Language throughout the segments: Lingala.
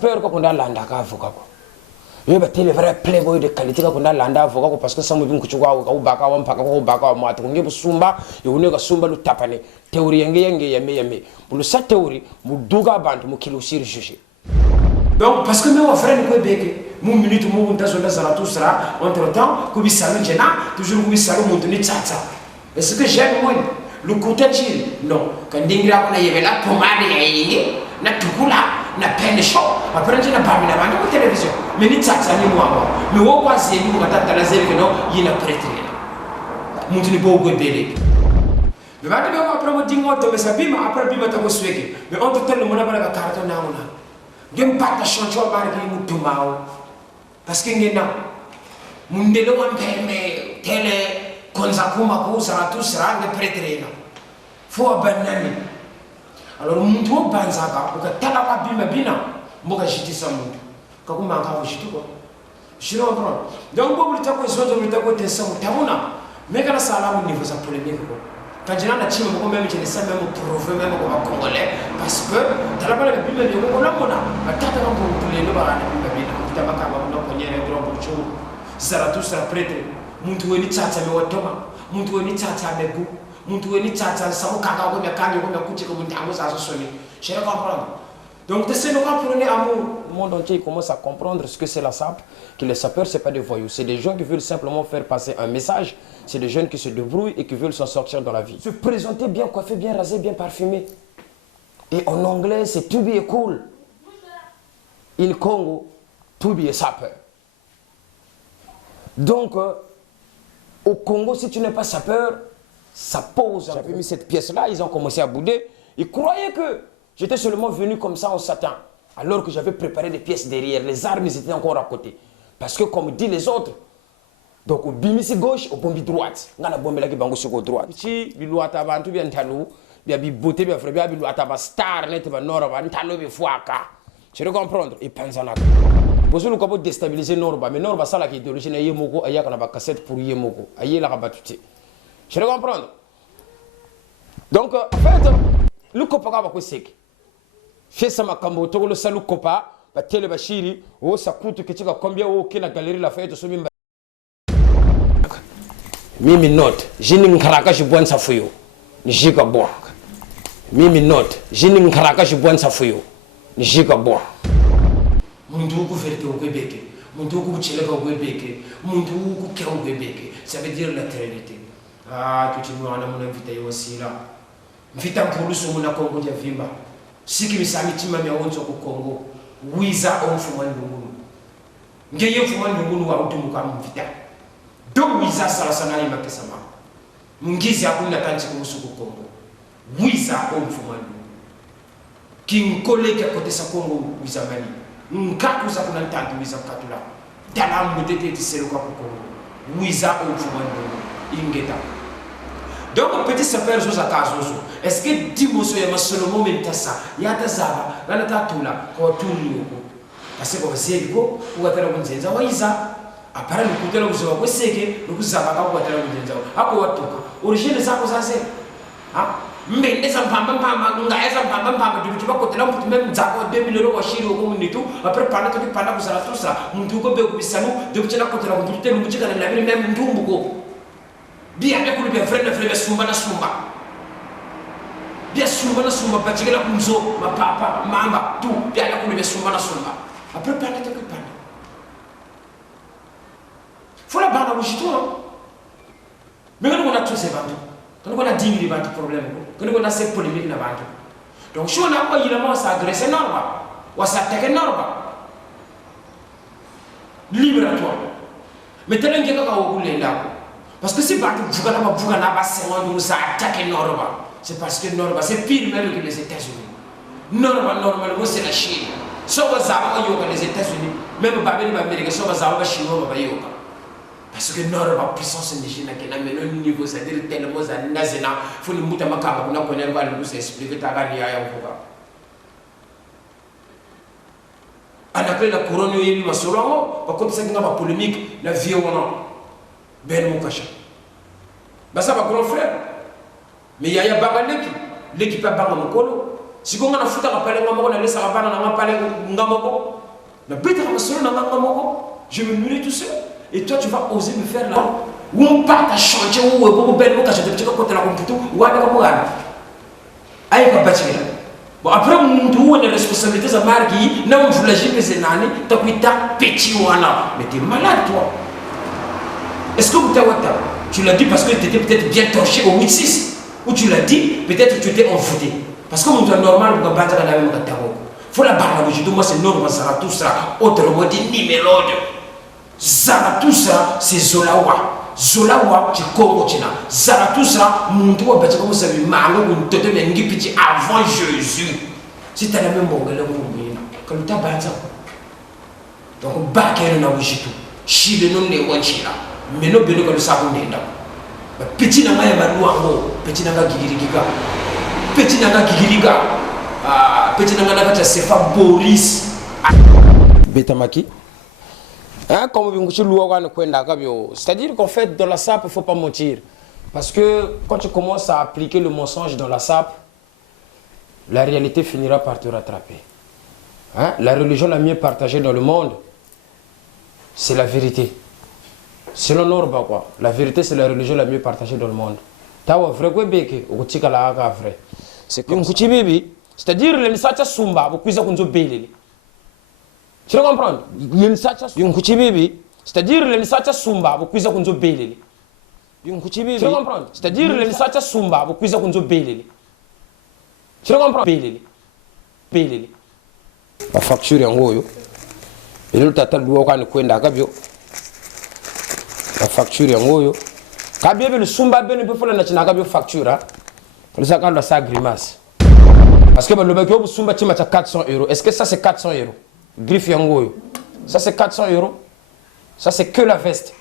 sapeur ko nda landa ka avocat ko yo ba tele vrai playboy de qualité ko nda landa avocat ko parce que samu bin ku chugwa ko baka wa mpaka ko baka wa mata ko ngebu sumba yo ne ka sumba lu tapane théorie yenge yame pour sa théorie mu duga bantu mu kilo sur juger donc parce que mon frère ko beke mon minute mon ta zona za tout sera entre temps ko bi salu jena toujours ko bi salu mon tuni tata est-ce que j'aime moi le côté non quand dingira ko na yebela pomade ya yingi na tukula na peine chaud après je na pas na bande ko télévision mais ni tata ni moi mais wo kwa zebi ko tata la zebi no yina prêtre mon tuni bo go bele mais va te ko après mo dingo to sa bima après bima ta ko sweke mais entre temps le mona bala ka carton na mona gem pata chancho barki mu tumao parce que ngena mundelo wan peme tele konza kuma ko sara tout sera de prêtre faut abanani alors muntu obanza ka ukataka ka bima bina mboka jitisa muntu kakuma ka kushituko shiro bro donc bo bulita ko zozo bulita ko tesa utabuna meka na salamu niveau za polémique ko kanjina na chima ko même je ça même prouver même ko congolais parce que talabala ka bima yo ko namona atata ka pour les no ba na bina utabaka ba no ko nyere gro pour chou sara tout sera prêtre muntu weni tata me watoma muntu weni tata megu muntu weni tata samu kaka ko me kanyo ko me kuchi ko muntu amusa so soni je vais comprendre donc de ce nous comprenez amour le monde entier commence à comprendre ce que c'est la sape que les sapeurs c'est pas des voyous c'est des gens qui veulent simplement faire passer un message c'est des jeunes qui se débrouillent et qui veulent s'en sortir dans la vie se présenter bien coiffé bien rasé bien parfumé et en anglais c'est to be cool in Congo to be a sapeur donc au Congo, si tu n'es pas sapeur, ça pose. J'avais mis cette pièce-là, ils ont commencé à bouder. Ils croyaient que j'étais seulement venu comme ça en Satan, alors que j'avais préparé des pièces derrière. Les armes étaient encore à côté. Parce que comme disent les autres, donc au bimisi gauche, au bombi droite. On a bombé là qui bango sur droite. Si le loi tabantu bien talou, bien beauté bien frère, bien le loi taban star net bien nord, bien talou bien foaka. Tu veux comprendre? Et pense en attendant. Vous avez capable déstabiliser Norba, mais Norba ça la qui est d'origine à Yemoko, à Yakana cassette pour Yemoko, à Yela Rabatute. Je vais comprendre. Donc, en fait, le copa va quoi c'est que fait ça ma cambo, tout le salut copa, ba télé bashiri, oh ça coûte que tu as combien au la galerie la fête, sumi Mimi note, j'ai une karaka je bois ça fouyo, ni jiga bois. Mimi note, j'ai une karaka je bois ça fouyo, ni jiga bois. Muntu ku vérité au Québec, muntu ku tcheleka au Québec, muntu ku kya au Québec, ça veut dire la trinité. Ah, tu nous en as mon invité aussi là. Invité pour le somme na Congo dia vimba. Si qui misami tima mi awonzo ku Congo, wiza on fuma ndungunu. Ngeye fuma ndungunu wa utumu kama invité. Donc wiza sala sana ni makesama. Mungizi hakuna tanchi kuhusu ku Congo. Wiza on fuma ndungunu. Kinkoleka kote sa Congo wiza mali. Nkakuza kuna ntantu wiza katula dalam mutete tiselo kwa Congo wiza ofumando ingeta donc petit sapeur zo zakazo est-ce que dimoso ya masolomo mentasa ya tazaba lana tatula ko tulio parce que basego ugatera kunzenza wiza apara nikutela kuzoba kweseke nokuzaba ka ugatera kunzenza ako watoka origine zako zaze ha mbendeza mpamba ngaeza mpamba dibiba kotela mputu même nzako 2000 euros washiri ko munitu après panda to panda kusala tusa muntu ko be kubisanu de kuchela kotela kutute lumbuchika na labiri même ndumbu ko bien be kulu be frère sumba na sumba bien sumba na sumba bachigela kumzo mapapa mamba tu bien ya kulu be sumba na sumba après panda to panda fola bana wushito mais on a tous ces bandes quand on a 10 000 problèmes, quand on a cette polémique, donc si on a pas évidemment s'adresser Norba, ou s'attaquer Norba, libre à toi. Mais tu n'as pas là. Parce que c'est pas que vous avez attaqué Norba. C'est parce que Norba, c'est pire même que les États-Unis. Norba, normalement, c'est la Chine. Si on va les États-Unis, même Babel, l'Amérique, si on va Chinois, on va yoga. Parce que Norba, puissance indigène, qui n'a pas le niveau, c'est-à-dire tellement ça nazena, il faut le mouta makaba, on a connu pas le goût, expliquer ta gagné à Yoga. On appelle la couronne, il m'a solo, par contre, c'est une polémique, la vie au nom. Ben Moukasha. Bah ça va grand frère. Mais il y a Bagaleki, l'équipe à Bagamokolo, Si on a foutu à parler, on a laissé à parler, on a parlé, on a bêté à ma soeur, je me mourais tout seul. Et toi, tu vas oser me faire là où on part à changer, où on va belle, où on va changer, côté la computer, où on va aller. Aïe, pas bâtir. Bon, après, on a des responsabilités à marquer, non, on voulait jamais les années, tu as petit ou mais tu es malade, toi. Est-ce que vous t'as tu l'as dit parce que tu étais peut-être bien torché au 8-6, ou tu l'as dit, peut-être que tu étais envoûté. Parce que mon temps normal, on va battre la même chose. Il faut la barre, moi c'est normal, Zarathustra, autrement dit, Nimérode. Zarathustra, c'est Zolawa. Zolawa, tu Congo, Zarathustra, mon toit, vous savez, Malo, ou te donne petit avant Jésus. Si tu as la même mongole, comme tu as battu. Donc, Bakel n'a pas tout. Chile non n'est pas chila. Mais non, bien que le savon n'est pas. Petit n'a pas louango, petit n'a pas gigiriga. Petit n'a pas gigiriga. Petit n'a pas sefa Boris. Betamaki. C'est-à-dire qu'en fait, dans la sape, il ne faut pas mentir. Parce que quand tu commences à appliquer le mensonge dans la sape, la réalité finira par te rattraper. Hein? La religion la mieux partagée dans le monde, c'est la vérité. Selon Norba, quoi. La vérité, c'est la religion la mieux partagée dans le monde. C'est comme ça. C'est-à-dire, les Nsacha Sumba, vous pouvez dire tu comprends? C'est-à-dire les Nsacha Sumba, vous pouvez dire belele. Tu comprends? C'est-à-dire les Nsacha Sumba, vous pouvez dire belele. Tu comprends? Belele. La facture en goyo. Et le total doit quand kwenda kabio. La facture en goyo. Kabio le Sumba ben peut faire la national kabio facture. Pour ça quand ça grimace. Parce que le bagio Sumba tu m'as 400 €. Est-ce que ça c'est 400 €? Griffe Yangoyo. Ça c'est 400 €. Ça c'est que la veste.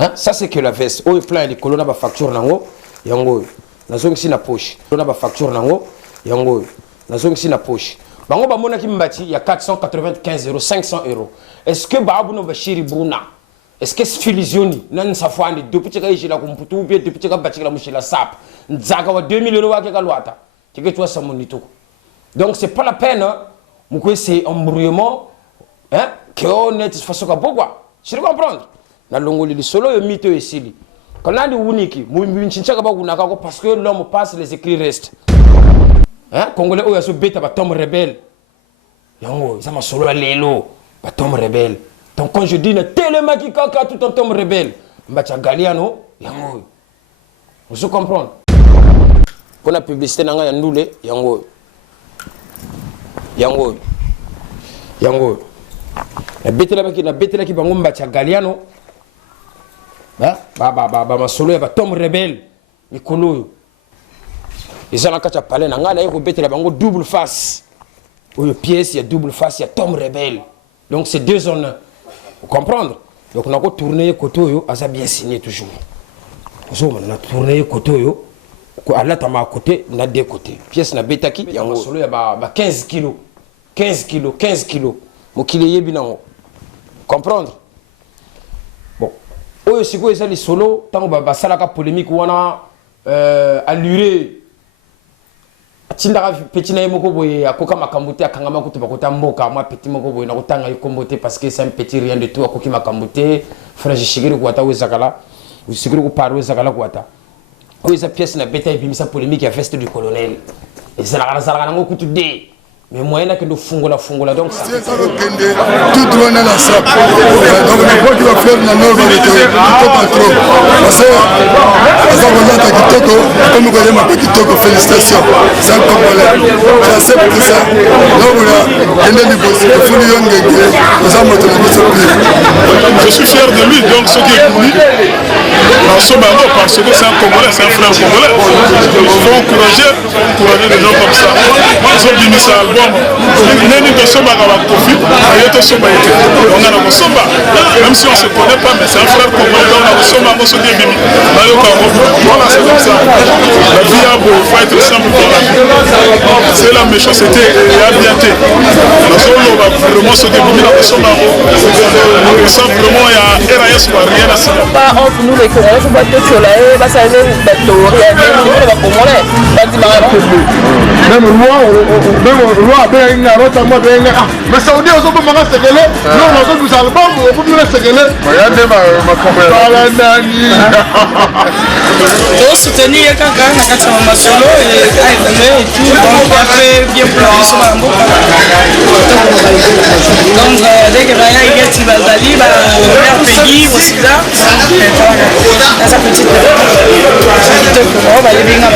Hein? Ça c'est que la veste. Oh, il plein de colonnes à facture nango. Yangoyo. Nous sommes ici na poche. Colonnes à facture nango. Yangoyo. Nous sommes ici na poche. Bango ba mona ki mbati il y a 495 €, 500 €. Est-ce que babu no bashiri bruna? Est-ce que c'est filisioni nan safwani depuis que j'ai la computer ou bien depuis que bâti la mouche la sap nzaka wa 2000 € wa ke kalwata que toi ça monito. Donc c'est pas la peine mouko c'est embrouillement hein que on est façon ka pourquoi tu comprendre na longoli li solo yo mito esili quand on a des uniki mounchincha ka ba kunaka ko parce que l'homme passe les écrits restent hein congolais o ya so beta ba tom rebelle yango ça ma solo la lelo ba tom rebelle. Donc quand je dis ne tellement qui kaka tout un homme rebelle, mbacha galiano yango. Vous comprenez? Pour la publicité nanga ya ndule yango. Yango. Yango. Na betela ki bango mbacha galiano. Ba masolo ya ba tom rebelle. Mikolo. Ezana kacha palais nanga na yeko betela bango double face. Oyo pièce ya double face ya tom rebelle. Donc c'est deux zones. Vous comprenez? Donc on a tourné côté yo, ça bien signé toujours. On a tourné côté yo, à la tama côté, on a deux côtés. Pièce na betaki, yango solo ya ba 15 kilos. 15 kilos, 15 kilos. Mo kilo yebi nango. Comprendre? Bon. Oyo siko ezali solo, tango ba salaka polémique wana alluré Tindara petit na yemoko boye akoka makambote akangama kutu bakota mboka moi petit moko boye na kotanga yikombote parce que c'est un petit rien de tout akoki makambote frère jishigiri kwata wezakala usigiri ku paro wezakala kwata o eza pièce na beta ibimisa polémique ya veste du colonel ezala sala ngo kutu de mais moyen que de fungola donc ça tout droit dans la sape donc on peut dire faire na norme de pas trop parce que ça va être kitoko comme vous ma kitoko félicitations c'est un congolais j'accepte ça donc là elle est possible de fouiller un gars nous avons je suis fier de lui donc ce qui est voulu en ce moment parce que c'est un congolais c'est un frère congolais il faut encourager les gens comme ça ils ont dit ça nani tosomba ka bakofi ayo tosomba ete on a kosomba même si on se connaît pas mais c'est un frère congolais donc on a kosomba ngo soki bimi bayo ka voilà c'est comme ça la vie a beau faut être simple dans la vie c'est la méchanceté et la bienté. Vraiment se délimiter dans son amour. Simplement, il y a RAS ou rien à ça. Nous les Congolais, je vois que tu l'as, ça veut dire même roi benga rota mo benga mais saudi ozo ko manga sekele non ozo ku album ko mu sekele ya de ma kamera bala nani to soutenir quelqu'un na kati ya masolo et et tout donc on fait bien pour la mission à mboka donc dès que baya igeti bazali ba pays au Sida ça petite on va aller bien ba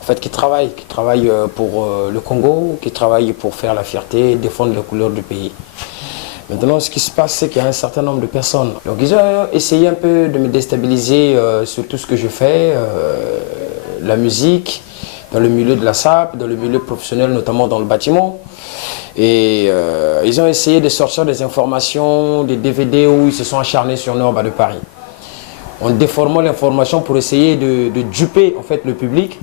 en fait, qui travaille pour le Congo, qui travaille pour faire la fierté et défendre les couleurs du pays. Maintenant, ce qui se passe, c'est qu'il y a un certain nombre de personnes. Donc, ils ont essayé un peu de me déstabiliser sur tout ce que je fais, la musique, dans le milieu de la SAP, dans le milieu professionnel, notamment dans le bâtiment. Et ils ont essayé de sortir des informations, des DVD où ils se sont acharnés sur Nord de Paris. En déformant l'information pour essayer de duper en fait, le public.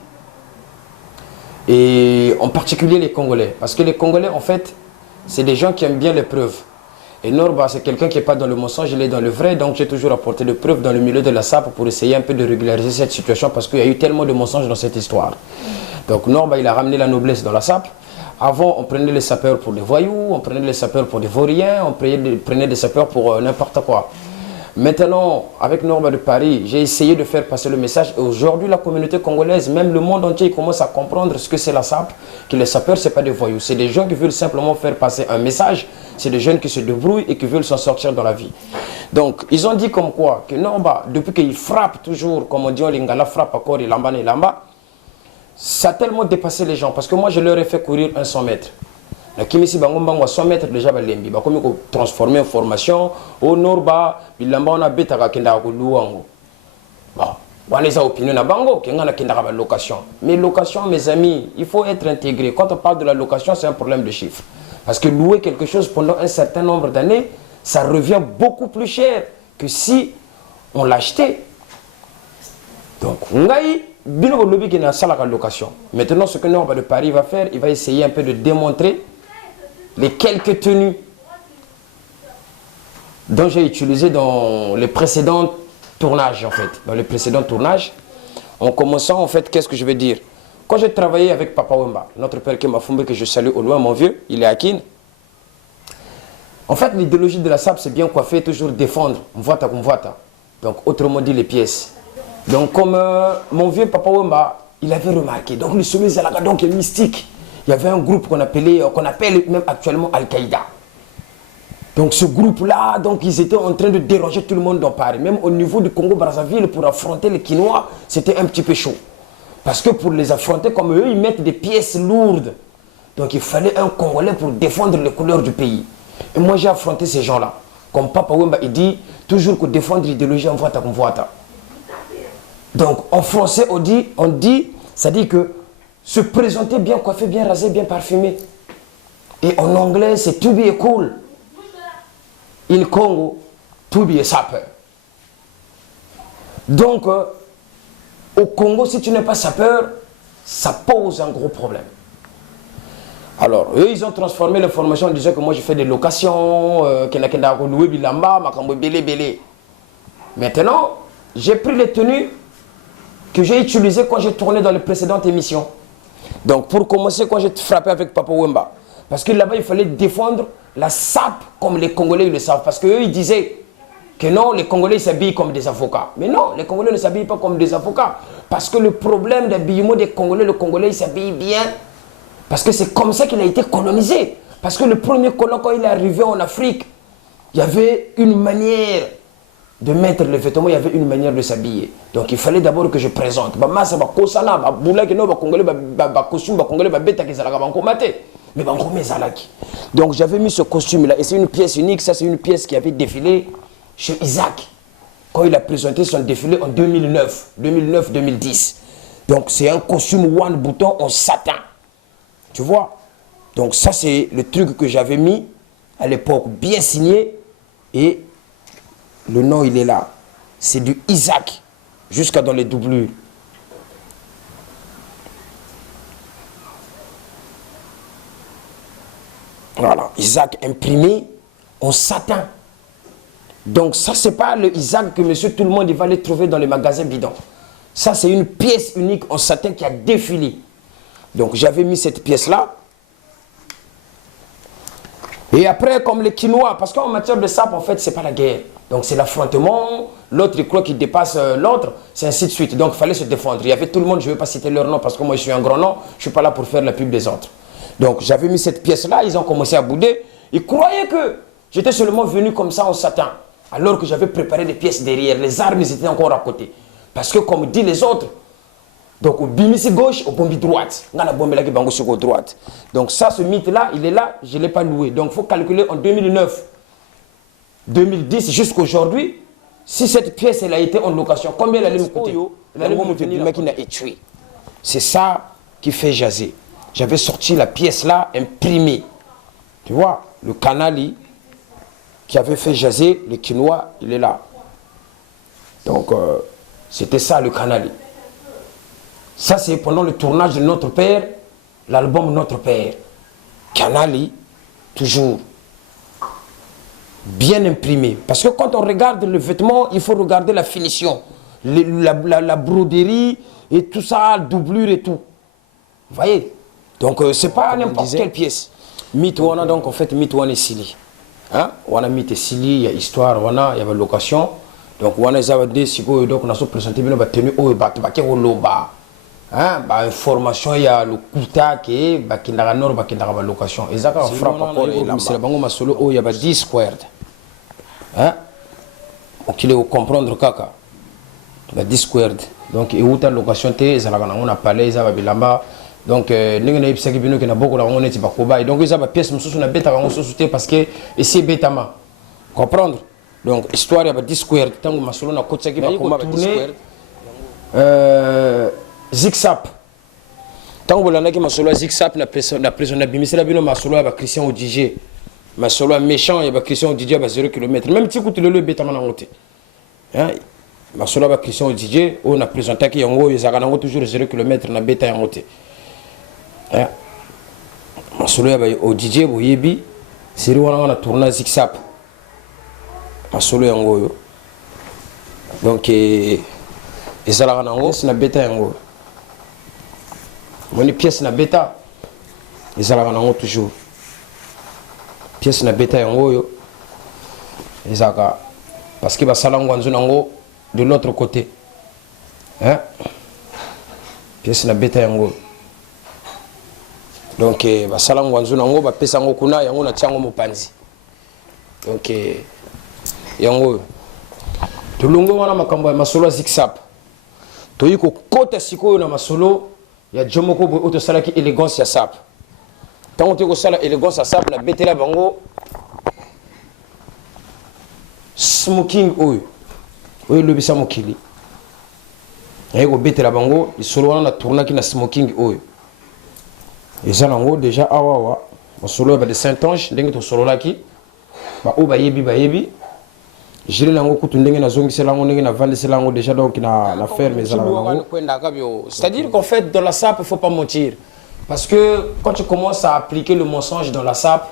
Et en particulier les Congolais. Parce que les Congolais, en fait, c'est des gens qui aiment bien les preuves. Et Norba, c'est quelqu'un qui n'est pas dans le mensonge, il est dans le vrai. Donc j'ai toujours apporté des preuves dans le milieu de la SAP pour essayer un peu de régulariser cette situation parce qu'il y a eu tellement de mensonges dans cette histoire. Donc Norba, il a ramené la noblesse dans la SAP. Avant, on prenait les sapeurs pour des voyous, on prenait les sapeurs pour des vauriens, on prenait des sapeurs pour n'importe quoi. Maintenant, avec Norba de Paris, j'ai essayé de faire passer le message. Et aujourd'hui, la communauté congolaise, même le monde entier, commence à comprendre ce que c'est la SAP, que les sapeurs, ce n'est pas des voyous. C'est des gens qui veulent simplement faire passer un message. C'est des jeunes qui se débrouillent et qui veulent s'en sortir dans la vie. Donc, ils ont dit comme quoi que Norba, depuis qu'il frappe toujours, comme on dit en lingala, frappe encore, il lamba, ça a tellement dépassé les gens. Parce que moi, je leur ai fait courir un 100 mètres. La Kimisi Bango 100 mètres déjà balembi ba comme transformer en formation au Norba bilamba on a betaka kenda ko luango ba wana za opinion na bango kenga na kenda ba location mais location mes amis il faut être intégré quand on parle de la location c'est un problème de chiffres parce que louer quelque chose pendant un certain nombre d'années ça revient beaucoup plus cher que si on l'achetait donc ngai bino lobby qui na sala la location maintenant ce que Norba de Paris va faire il va essayer un peu de démontrer les quelques tenues dont j'ai utilisé dans les précédents tournages, en fait. Dans les précédents tournages, en commençant, en fait, qu'est-ce que je veux dire? Quand j'ai travaillé avec Papa Wemba, notre père Kemafumbe, que je salue au loin, mon vieux, il est à Kin. En fait, l'idéologie de la SAP, c'est bien coiffé, toujours défendre, mvata comme mvata. Donc, autrement dit, les pièces. Donc, comme mon vieux Papa Wemba, il avait remarqué, donc le sommet Zalaga, donc est mystique. Il y avait un groupe qu'on appelle même actuellement Al-Qaïda. Donc ce groupe-là, donc ils étaient en train de déranger tout le monde dans Paris. Même au niveau du Congo-Brazzaville, pour affronter les Quinois, c'était un petit peu chaud. Parce que pour les affronter comme eux, ils mettent des pièces lourdes. Donc il fallait un Congolais pour défendre les couleurs du pays. Et moi j'ai affronté ces gens-là. Comme Papa Wemba, il dit, toujours que défendre l'idéologie en voita comme voita. Donc en français, on dit, ça dit que se présenter bien coiffé, bien rasé, bien parfumé. Et en anglais, c'est to be cool. In Congo, to be a sapper. Donc, au Congo, si tu n'es pas sapeur, ça pose un gros problème. Alors, eux, ils ont transformé l'information en disant que moi, je fais des locations, Maintenant, j'ai pris les tenues que j'ai utilisées quand j'ai tourné dans les précédentes émissions. Donc pour commencer, quand j'ai frappé avec Papa Wemba, parce que là-bas il fallait défendre la SAP comme les Congolais ils le savent. Parce qu'eux ils disaient que non, les Congolais s'habillent comme des avocats. Mais non, les Congolais ne s'habillent pas comme des avocats. Parce que le problème d'habillement des Congolais, le Congolais il s'habille bien. Parce que c'est comme ça qu'il a été colonisé. Parce que le premier colon quand il est arrivé en Afrique, il y avait une manière de mettre les vêtements, il y avait une manière de s'habiller. Donc il fallait d'abord que je présente. Donc j'avais mis ce costume-là, et c'est une pièce unique, ça c'est une pièce qui avait défilé chez Isaac, quand il a présenté son défilé en 2009-2010. Donc c'est un costume one bouton en satin. Tu vois? Donc ça c'est le truc que j'avais mis à l'époque, bien signé, et le nom il est là. c'est du Isaac, jusqu'à dans les doublures. Voilà, Isaac imprimé en satin. Donc ça, c'est pas le Isaac que monsieur tout le monde il va aller trouver dans les magasins bidons. Ça, c'est une pièce unique en satin qui a défilé. Donc j'avais mis cette pièce-là. Et après, comme les Quinois, parce qu'en matière de sape, en fait, c'est pas la guerre. Donc c'est l'affrontement, l'autre il croit qu'il dépasse l'autre, c'est ainsi de suite. Donc il fallait se défendre. Il y avait tout le monde, je ne vais pas citer leur nom parce que moi je suis un grand nom, je ne suis pas là pour faire la pub des autres. Donc j'avais mis cette pièce-là, ils ont commencé à bouder. Ils croyaient que j'étais seulement venu comme ça en satin, alors que j'avais préparé des pièces derrière. Les armes ils étaient encore à côté. Parce que comme disent les autres, donc au bimisi gauche, au bombi droite. On a la bombe là qui est sur droite. Donc ça, ce mythe-là, il est là, je ne l'ai pas loué. Donc il faut calculer en 2009, 2010 jusqu'à aujourd'hui, si cette pièce elle a été en location, combien elle allait me coûter? Le mec il a tué. C'est ça qui fait jaser. J'avais sorti la pièce là, imprimée. Tu vois, le canali qui avait fait jaser les Quinois, il est là. Donc, c'était ça le canali. Ça, c'est pendant le tournage de Notre Père, l'album Notre Père. Canali, toujours bien imprimé. Parce que quand on regarde le vêtement, il faut regarder la finition. La broderie et tout ça, doublure et tout. Vous voyez? Donc, c'est pas n'importe quelle pièce. Mythe, on a donc en fait mythe, on est Sili. Hein? On a mythe Sili, il y a histoire, on a, il y a la location. Donc, on a des sigo, donc on a présenté une tenue au bateau, au loba. Hein? Information, il y a le kuta qui est, qui n'a pas de location. Et ça, on frappe pas pour les lames. C'est la banque solo, il y a 10 squared. Hein? Donc, il est au comprendre kaka. Il y a 10 squared. Donc, il y a une location, on a parlé, il y a bilamba. Donc, nous avons qui na beaucoup on est bakoba. Donc, ils ont des pièces qui na bêta parce que ici bêtama. Comprendre? Donc, histoire il y a 10 squared. Tant que masolo na côté qui va tourner zigzap. Tant que l'on a qui masolo zigzap na prison na bimi c'est la bino masolo ba Christian Odijé. Masolo méchant il y a Christian Odijé ba 0 km. Même si tu le bêtama na route. Hein? Masolo ba Christian Odijé on a présenté qui yango ezaka toujours 0 km na bêta en route. Masolo ya au DJ boyebi seri wana na tourna zigzap masolo yango yo donc ezala nango na beta yango moni pièce na beta ezala nango toujours pièce na beta yango yo ezaka parce que basala ngwanzo nango de l'autre côté hein pièce na beta yango. Donc, basala ngwanzo nango ba pesa ngo kuna yango na tiango mopanzi. Donc, yango tulungo wana makambo ya masolo zigzap. Toyiko kota sikoyo na masolo ya jomoko bo auto sala ki élégance ya sap. Tant que sala élégance ya sap la betela bango smoking oyo. Oyo le bisa mokili. Yego betela bango isolo wana na tourna ki na smoking oyo. Et ça, déjà, awa, solo de Saint-Ange, ndenge to solo laki, ba o bayebi, jiri lango kutu ndenge na zongi selango ndenge na vande selango déjà donc na ferme c'est-à-dire qu'en fait dans la sape il faut pas mentir parce que quand tu commences à appliquer le mensonge dans la sape,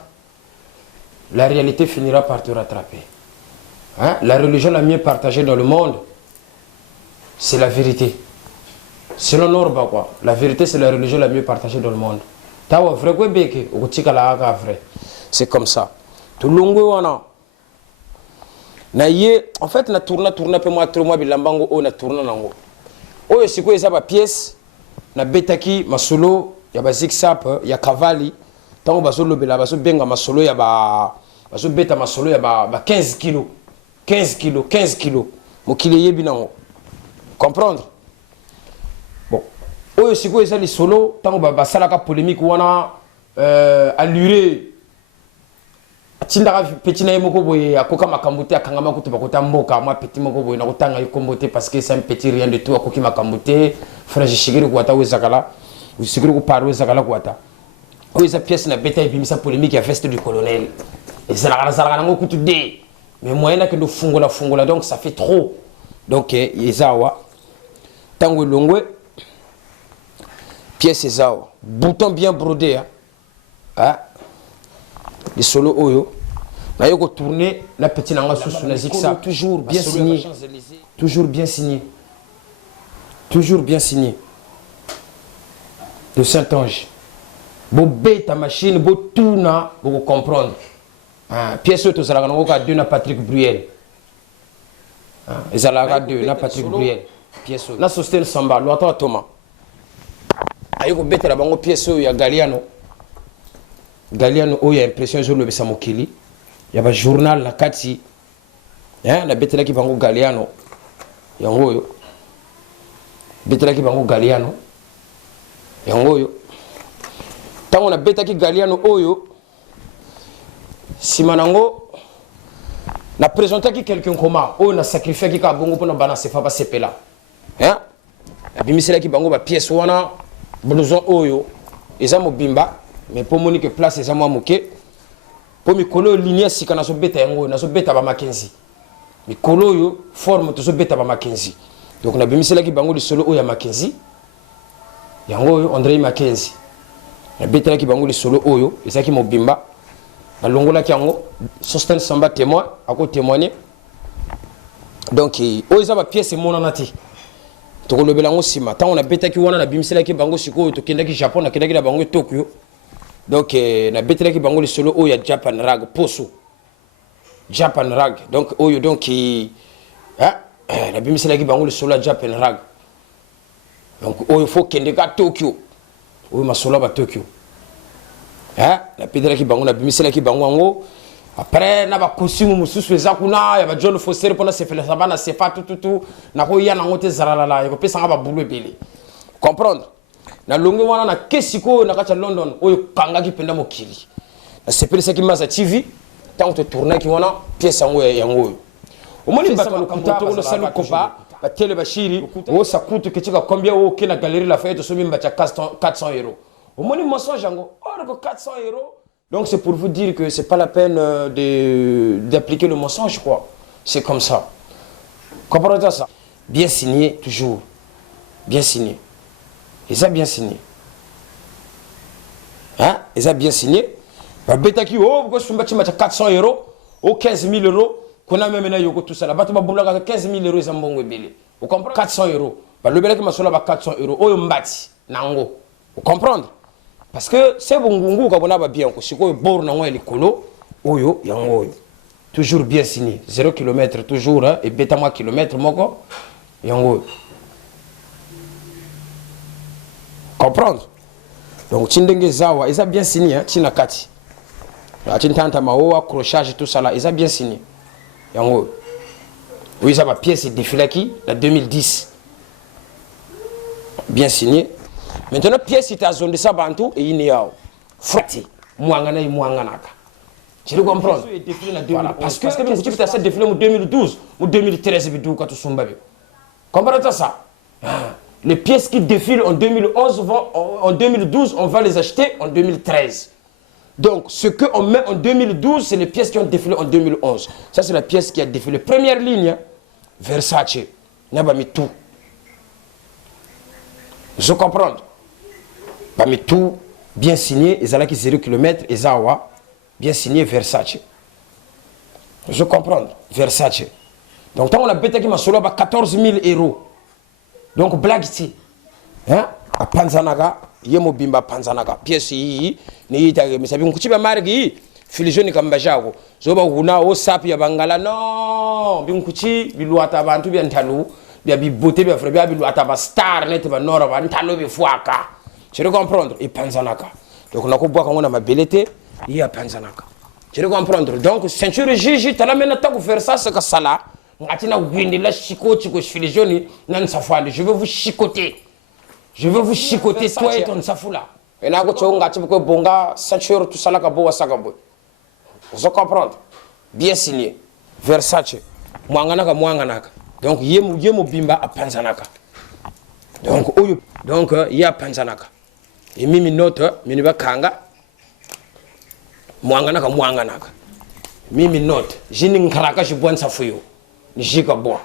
la réalité finira par te rattraper. Hein? La religion la mieux partagée dans le monde, c'est la vérité. Selon Norba quoi, la vérité c'est la religion la mieux partagée dans le monde. C'est comme ça. Tout le monde en fait na tourna peu moi trop moi bilambango o na tourna nango. Oyo siko ezaba pièce na betaki masolo ya ba zigzap ya kavali tango basolo bela baso benga masolo ya ba baso beta masolo ya ba 15 kg mokili yebi nango. Comprendre? Oyo siko eza li solo tango basalaka polémique wana alluré tindaka petit na moko boye akoka makambo te akangama kutu bakota mboka moi petit moko boye na kotanga ikombo te parce que c'est un petit rien de tout akoki makambo te frère Shigiri kwata wezakala usikiri ko parler wezakala kwata oyo eza pièce na beta ebimisa polémique ya veste du colonel ezalaka nango kutu de mais moyen na que de fungola donc ça fait trop donc ezawa tango longwe pièce ezawa bouton bien brodé hein les solo oyo na yoko tourner la petite nanga sous na zigzag toujours bien signé toujours bien signé toujours bien signé de Saint-Ange bo beta machine bo tourna bo comprendre pièce to sala ngoko ka deux na Patrick Bruel ezalaka deux na Patrick Bruel pièce na Sostel Samba lo ato Thomas ayiko betela bango pièce ya Galiano oyo impression zo lobesa mokili ya ba journal na kati na betela ki bango Galiano yango oyo betela ki bango Galiano yango oyo tango na betaki Galiano oyo simanango na présentaki quelqu'un comment oyo na sacrifié ki ka bongo pona bana sefa ba sepela na bimisela ki bango ba pièce wana blouson oyo eza mobimba mais pour monique place eza mwa moke pour mikolo ligne sika na so beta yango na so beta ba Mackenzie mikolo yo forme to so beta ba Mackenzie donc na bimisela ki bango lisolo oyo ya Mackenzie yango oyo André Mackenzie na beta ki bango lisolo oyo eza ki mobimba na longola ki yango Sostel Samba témoin ako témoigner donc oyo eza ba pièce monana te to kolobela ngo sima tant on a beta ki wana na bimisela ki bango siko to kenda ki Japon na kenda ki na bango Tokyo donc na beta ki bango lisolo oyo ya Japan rag poso Japan rag donc oyo donc na bimisela ki bango lisolo ya Japan rag donc oyo faut kende ka Tokyo oyo masolo ba Tokyo na beta ki bango na bimisela ki bango ngo après na ba costume mususu ezakuna ya ba John Foster pona se fela sabana se fa tout na ko yana ngote zaralala ya ko pesa nga ba bulu ebele comprendre na longe wana na kesiko na kacha London oyo kanga ki penda mokili na sepele saki maza TV tant to tourner ki wana pièce yango omoni ba ko kuta ko salu kopa ba tele bashiri o sa kutu kichika combien o kina galerie la fête so mimba cha 400 euros omoni mensonge yango or 400 euros. Donc c'est pour vous dire que c'est pas la peine d'appliquer le mensonge quoi. C'est comme ça. Comprenez ça? Bien signé toujours. Bien signé. Et ça bien signé. Et ça bien signé. Bah bêta qui pourquoi je suis 400 euros ou 15 000 euros qu'on a même yoko tout ça là. Bah tu vas 15 000 euros ils ont bon belé. Vous comprenez? 400 euros. Bah le belé qui m'a sur là 400 euros. Oh mbati nango. Vous comprenez? Parce que c'est bon gungu kabona ba bien ko siko bor na ngwa likolo oyo yango oyo toujours bien signé 0 km toujours et beta moi kilomètre moko yango comprendre donc tindenge zawa ils a bien signé tina kati la tintanta maoa accrochage tout ça là ils a bien signé yango oui ça va pièce défilé qui la 2010 bien signé. Maintenant, pièce est à zone de Sabantou et il y a frotté. Mouangana et Mouanganaka. Tu le comprends? Voilà. Parce que tu as fait défilé en 2012 ou 2013 et tout, quand tu sommes babé. Comprenez ça? Les pièces qui défilent en 2011 en 2012, on va les acheter en 2013. Donc, ce qu'on met en 2012, c'est les pièces qui ont défilé en 2011. Ça, c'est la pièce qui a défilé. Première ligne, Versace. On a mis tout. Je comprends. Parmi tout, bien signé, ils allaient qui 0 km, et Zawa, bien signé Versace. Je comprends, Versace. Donc, quand on a bêté qui m'a solo, 14 000 euros. Donc, blague ici. À Panzanaga, Yemo Bimba Panzanaga, pièce yi, ni ita, mais ça vient coucher margi, filijoni kambajago. Zoba Huna, o sapi ya Bangala, non, bien coucher, biluata bantu, bien talou, bien biboté, bien frère, bien biluata star, net, bien nora, bien talou, bien fouaka. Tu veux comprendre? Et Panzanaka. Donc, on a compris qu'on a ma belleté, il y a Panzanaka. Tu veux comprendre? Donc, ceinture Gigi, tu as la menace de faire ça, c'est que ça là. Je veux vous chicoter. Je veux vous chicoter, toi et ton safoula. Et là, tu as bonga, ceinture, tout ça là, kabo, wasagabo. Vous comprendre? Bien signé. Versace. Mwanganaka. Donc, yemo bimba à Panzanaka. Donc, il y a Panzanaka. Et mimi note, miniba kanga. Mwanganaka. Mimi note. Jini nkaraka, je bois un safuyo. Ni jika bois.